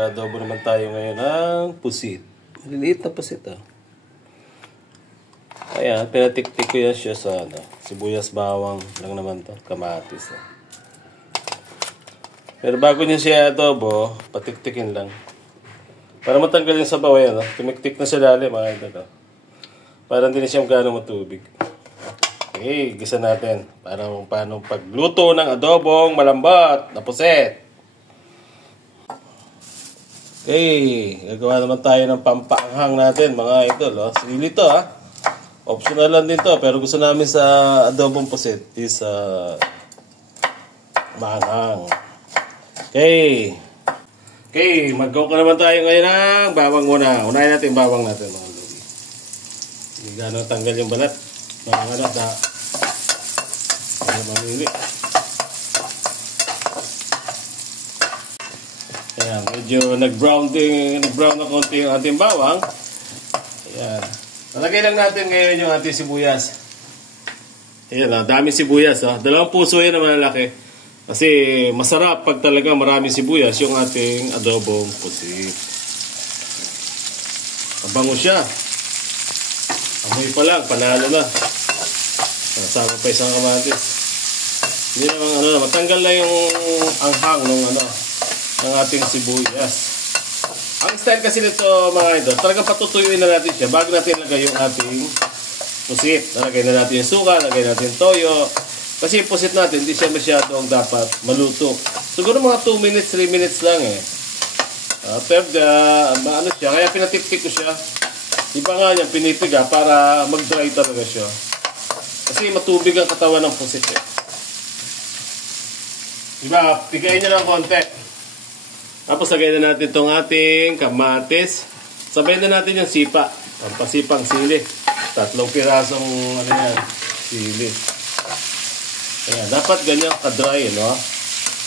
Mag-adobo naman tayo ngayon ng pusit. Maliliit na pusit Ayan, pinatik-tik ko yan siya sa sibuyas, bawang lang naman to, kamatis Pero bago niya siya adobo, patik-tikin lang. Para matanggal yung sabaw yan Tumiktik na sa lalim Para hindi na siya gano'ng matubig. Okay, gisa natin. Para paano pagluto ng adobong malambot na pusit. Okay, gagawa naman tayo ng pampaanghang natin mga idol. Sili to Optional lang din to, pero gusto namin sa adobong pusit is maanghang. Okay. Okay, mag-go ka naman tayo ngayon ng bawang muna. Unahin natin yung bawang natin mga idol. Hindi gano'ng tanggal yung balat. Mga alat mamili. Ayan, medyo nag-brown na konti yung ating bawang. Ayan. Nalagay lang natin ngayon yung ating sibuyas. Ayan, dami sibuyas. 2 puso yan na malalaki. Kasi masarap pag talaga maraming sibuyas yung ating adobong pusit. Mabango siya. Amoy pa lang, panalo na. Nasama pa isang kamatis. Hindi naman matanggal na yung anghang ng ating sibuyas. Ang style kasi nito mga idol, talagang patutuyuin na natin siya bago natin lagay yung ating pusit. Nalagay na natin yung suka, lagay natin yung toyo. Kasi yung pusit natin, hindi siya masyadong dapat maluto. Siguro mga 2 minutes, 3 minutes lang Pero siya, kaya pinatip-tip ko siya. Iba nga niya, pinipiga para mag-dry talaga siya. Kasi matubig ang katawan ng pusit Diba? Pigayin nyo ng konti. Tapos lagay na natin itong ating kamatis. Sabay na natin yung sipa. Pampasipang sili. 3 pirasong sili. Ayan, dapat ganyan ka-dry,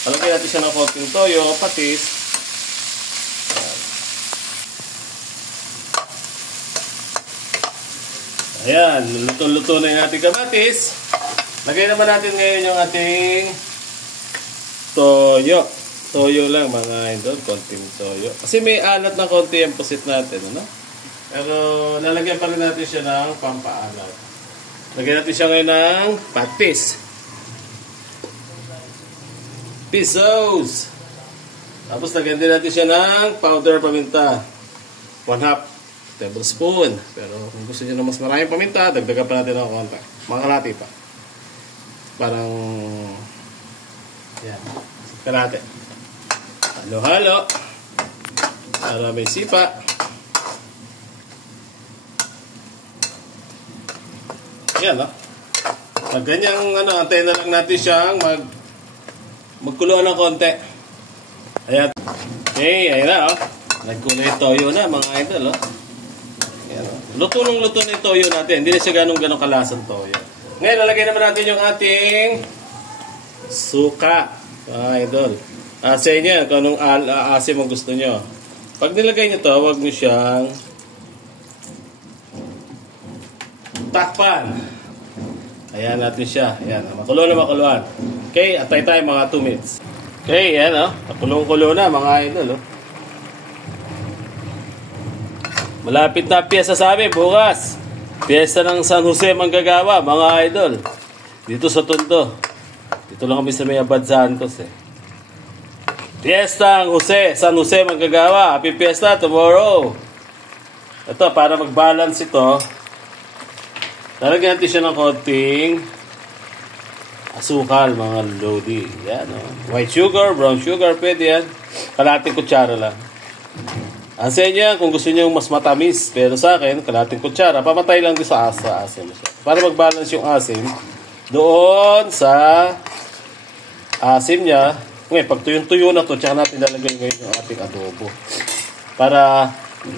Palagay natin siya ng konting toyo, patis. Ayan, luto-luto na yung ating kamatis. Lagay naman natin ngayon yung ating toyo. Toyo lang mga idol, konting toyo. Kasi may alat na konti yung pusit natin, Pero lalagyan pa rin natin siya ng pampaalat. Lagyan natin siya ngayon ng patis. Pesos! Tapos lagyan din natin siya ng powder paminta. 1/2 tablespoon. Pero kung gusto nyo na mas maraming paminta, dagdagan pa natin ng konti. Mga kalati pa. Parang yan. Kalate. Halo-halo. Para may sipa. Yan, Pag ganyang, antayin na lang natin siyang magkuluan ng konti. Ayan. Okay, ayan na, Nagkulay toyo na, mga idol, Ayan, Luto na yung toyo natin. Hindi na siya ganong kalasang toyo. Ngayon, lalagay naman natin yung ating suka. Idol. Sa inyo, kung anong asim ang gusto nyo. Pag nilagay nyo to, huwag nyo siyang takpan. Ayan natin siya. Ayan, makulo na makuluan. Okay, atay tayo mga 2 minutes. Okay, ayan Nakulong-kulo na mga idol Malapit na piyesta sa amin bukas. Piyesta ng San Jose Manggagawa mga idol. Dito sa Tondo. Dito lang kami sa may Abad Santos Fiesta San Jose Manggagawa. Happy Fiesta tomorrow. Ito, para mag-balance ito, lalagyan natin siya ng konting asukal, mga lodi. Yan, White sugar, brown sugar, pwede yan. Kalating kutsara lang. Ang sa inyo, kung gusto nyo mas matamis, pero sa akin, kalating kutsara, pamatay lang din sa asim. Para mag-balance yung asim, doon sa asim niya. Ngayon, pag tuyong-tuyo na to, tsaka natin lalagay ngayon yung ating adobo. Para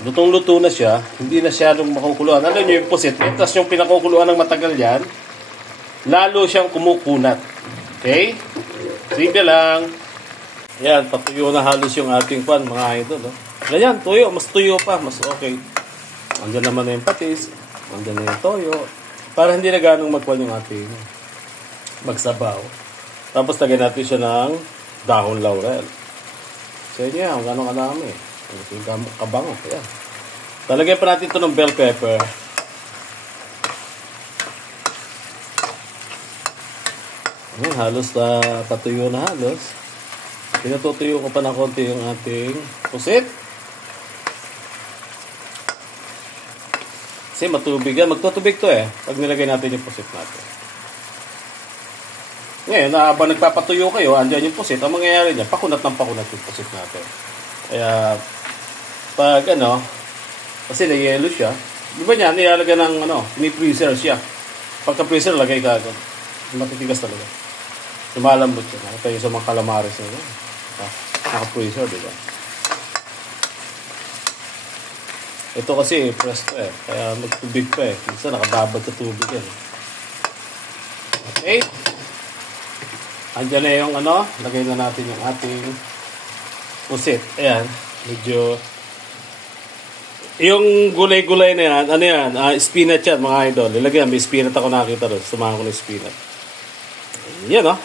lutong-luto na siya, hindi na siya makukuluan. Alam nyo yung pusit, tapos yung pinakukuluan ng matagal yan, lalo siyang kumukunat. Okay? Trivia lang. Yan, patuyo na halos yung ating pan, mga idol. Ganyan, tuyo. Mas tuyo pa. Mas okay. Andyan naman na yung patis. Andyan na yung toyo. Para hindi na ganong magkuhan yung ating magsabaw. Tapos lagyan natin siya ng dahon laurel. Sa inyo yan, gano'ng kadami. Yung kabango. Ayan. Talagyan pa natin ito ng bell pepper. Halos na patuyo na halos. Pinatutuyo ko pa ng konti yung ating pusit. Kasi matubig yan. Magtutubig to pag nilagay natin yung pusit natin. Ngayon, habang nagpapatuyo kayo, andyan yung pusit. Ang mangyayari niya, pakunat ng pakunat yung pusit natin. Kaya, pag kasi na-yellow siya, di ba niya, nilalagay ng ni-freezer siya. Pagka-freezer, lagay ka agad. Matitigas talaga. Lumalambot siya. Ito yung sa mga calamares na yun. Naka-freezer, di ba? Ito kasi presto kaya magtubig pa Minsan nakababad sa tubig yan. Okay. Andiyan na yung lagay na natin yung ating pusit. Ayan. Medyo yung gulay-gulay na yan, spinach yan mga idol. Ilagyan, may spinach ako nakita doon. Sumahan ko ng spinach. Yan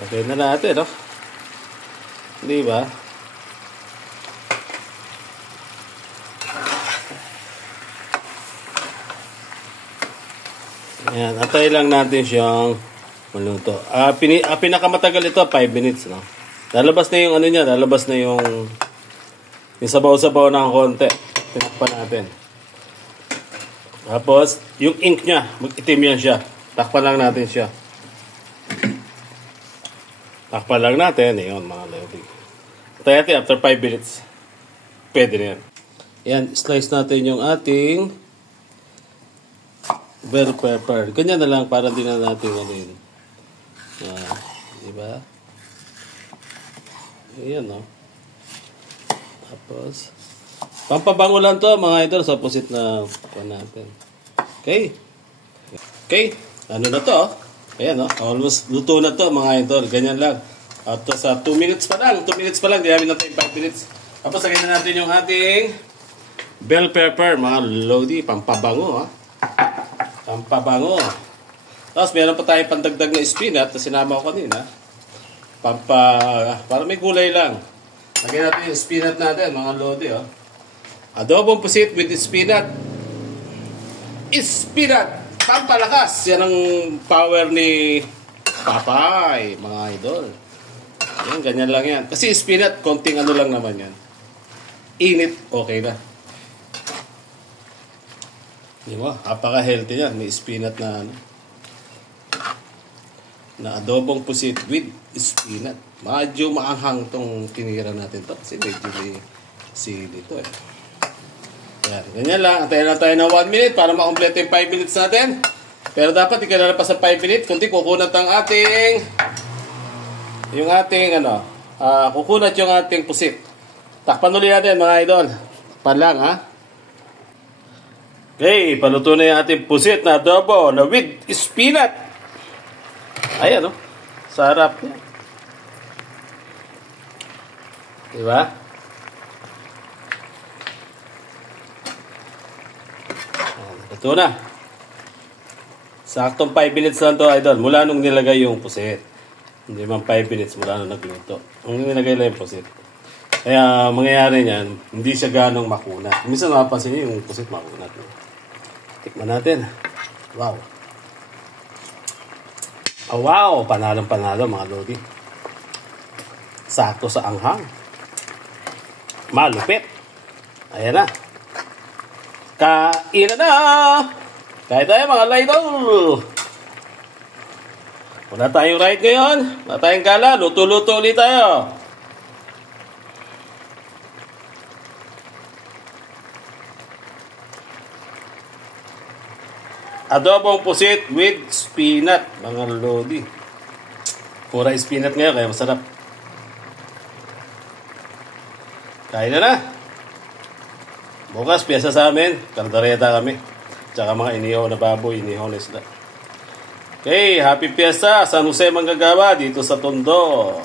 lagay na natin Di ba? Ayan, atay lang natin siyang maluto. Pinakamatagal ito, 5 minutes, Lalabas na yung niya, lalabas na yung sabaw-sabaw ng konti. Tinakpan natin. Tapos, yung ink niya, mag-itim yan siya. Takpan lang natin siya. Takpan lang natin, yun mga lodi. Atay natin, after 5 minutes, pwede na yan. Ayan, slice natin yung ating bell pepper. Ganyan na lang para din na natin diba? Ayan Tapos pampabango lang to mga idol sa pusit na natin. Okay. Ano na to? Ayan almost luto na to mga idol. Ganyan lang. At sa 2 minutes pa lang. 2 minutes pa lang. Di namin natin 5 minutes. Tapos lagyan na natin yung ating bell pepper mga lodi. Pampabango Pampabango. Tapos meron pa tayo pandagdag na spinach na sinama ko kanina. Para may gulay lang. Lagyan natin yung spinach natin, mga lodi. Adobong pusit with spinach. Spinach! Pampalakas! Yan ang power ni Papay, mga idol. Yan, ganyan lang yan. Kasi spinach, konting lang naman yan. Init, okay na. Di ba? Apaka-healthy yan. May spinach na adobong pusit with spinach. Medyo maanghang tong tinira natin to. Kasi medyo may sili to Yan. Ganyan lang. Antayin na tayo ng 1 minute para ma-complete yung 5 minutes natin. Pero dapat ikalala pa sa 5 minutes. Kunti kukunat ang ating kukunat yung ating pusit. Takpan ulit natin mga idol. Palang Okay, paluto na yung ating pusit na adobo na with spinach. Ayan, sarap niya. Diba? Ito na. Saktong 5 minutes lang to idol. Mula nung nilagay yung pusit. Hindi man 5 minutes mula nung nagluto. Nung nilagay lang yung pusit. Kaya mangyayari niyan, hindi siya ganong makunat. Minsan mapapansin niyo yung pusit makunat. Tikman natin. Wow. Wow! Panalong-panalo mga lodi. Sakto sa anghang. Malupit. Ayan na. Kain na! Kain tayo mga idol! Wala tayong ride ngayon. Wala tayong gala. Luto-luto ulit tayo. Adobong pusit with spinach, mga lodi. Pura spinach ngayon, kaya masarap. Kain na. Bukas, piyesa sa amin. Kaldareta kami. Tsaka mga inihaw na baboy, inihaw na isda. Okay, happy piyesa. San Jose Manggagawa, dito sa Tondo.